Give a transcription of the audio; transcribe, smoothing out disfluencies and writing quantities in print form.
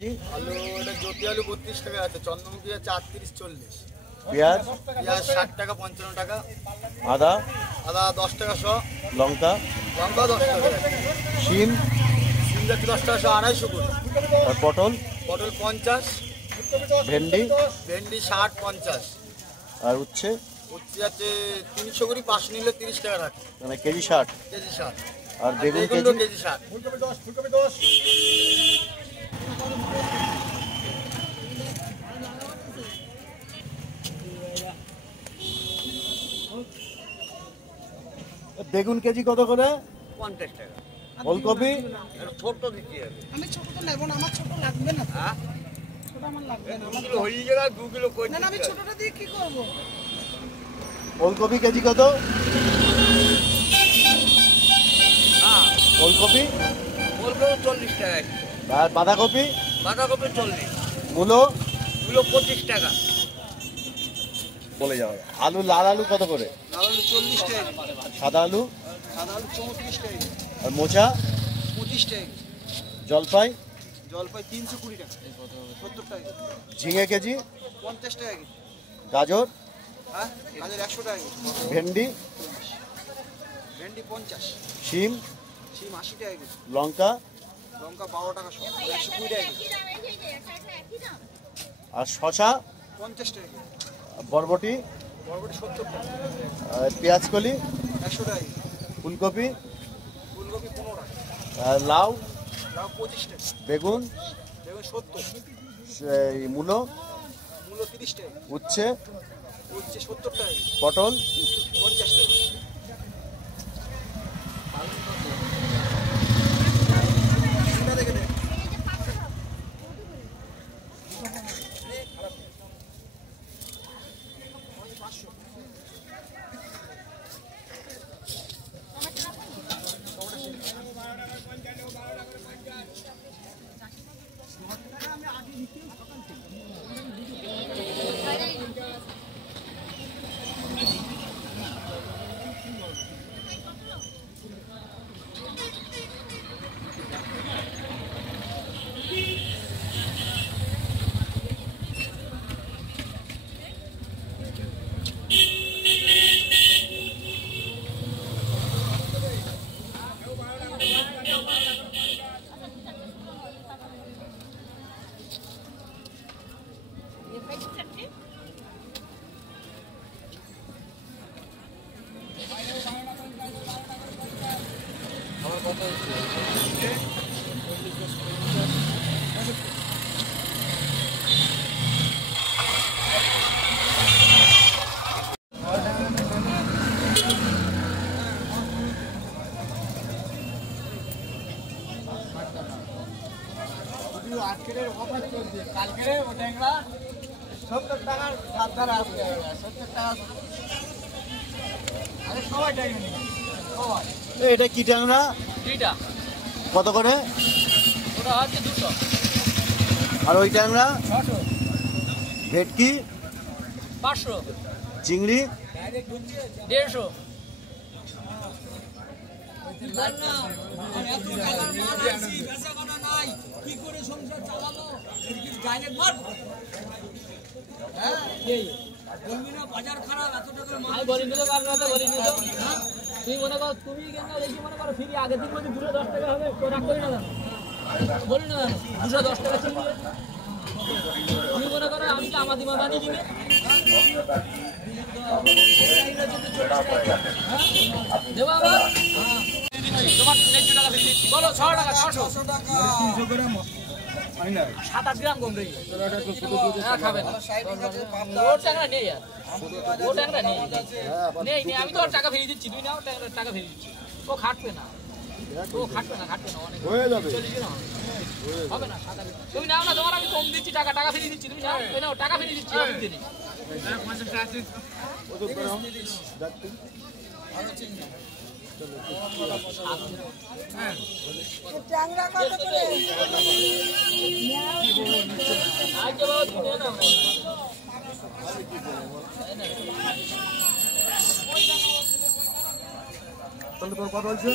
আলু এটা জ্যোতি আলু 32 টাকা আছে, চন্দ্রমুখী আছে 38-40, পেঁয়াজ 60 টাকা 55 টাকা, আদা 10 টাকা শ, লঙ্কা 10 টাকা, শিম যাচ্ছে 10 টাকা শ, 250 করে, আর পটল 50, ভেন্ডি 60-50, আর উচ্ছে যাচ্ছে 300 করে, 500 নিলে 30 টাকা রাখে, মানে কেজি 60, কেজি 60, আর বেগুন কেজি 60। বেগুন কেজি কত করে? 50 টাকা। ফুলকপি ছোট দিচ্ছি আমি ছোট তো নেব না, আমার ছোট লাগবে না। হ্যাঁ ছোট আমার লাগবে না, আমার হয়ে গেল 2 কিলো কই না, আমি ছোটটা দিয়ে কি করব? ফুলকপি কেজি কত? হ্যাঁ ফুলকপি 40 টাকা, আর বাঁধাকপি 40, মূলো 25 টাকা, বলে যাওয়া। আলু লাল আলু কত করে? 40 টাকা, সাদা আলু 34 টাকা, আর মোচা 25 টাকা, জলপাই জলপাই 320 টাকা, 70 টাকা, ঝিঙে কেজি 50 টাকা, গাজর হ্যাঁ গাজর 100 টাকা, ভেন্ডি ভেন্ডি 50, শিম 80 টাকা, লঙ্কা লঙ্কা 12 টাকা শ, 120 টাকা, আর শশা 50 টাকা, বরবটি বরবটি 70 টাকা, আর পেঁয়াজকলি 100 টাকা, ফুলকপি ফুলকপি 15 টাকা, আর লাউ 25 টাকা, বেগুন 70, এই মূলো মূলো 30 টাকা, উচ্ছে 70 টাকা, পটল 50 টাকা। আজকের অফার চলছে, কালকে ও ট্যাংরা 70 টাকার সাতধার আসবে, 70 টাকা। আরে সবাই ট্যাংরা নিয়ে সবাই। এটা কি ট্যাংরা? এইটা কত করে? ওটা হচ্ছে 200, আর ওই ট্যাংরা 600, ভেটকি 500, চিংড়ি 150। তুমি মনে করো, তুমি কেন দেখি মনে করো ফিরি আগের দিন বলছি 210 টাকা হবে, তো রাগ করি না জানো, বলি না জানো 210 টাকা চিনি। তুমি মনে করো আমি তো আমাদের মা বানিয়ে দিবে দেবো আবার তোমার 100 টাকা ফিরে দিচ্ছি। বলো 6 টাকা, 600 টাকা, 7-8 গ্রাম কম রয়েছে। হ্যাঁ খাবেন, ওর টাকা নেই আর, ও টাকা নেই নেই নেই, আমি তো ওর টাকা ফিরিয়ে দিচ্ছি, তুই নাও টাকা ফিরিয়ে দিচ্ছি। ও খাটবে না, ও খাটবে না অনেক হয়ে যাবে, হবে না। তুমি নাও না, তোমার আমি কম দিচ্ছি, টাকা ফিরিয়ে দিচ্ছি, তুমি নাও, নাও টাকা ফিরিয়ে দিচ্ছি। ট্যাংরা কত করে? তাহলে তোর কথা বলছে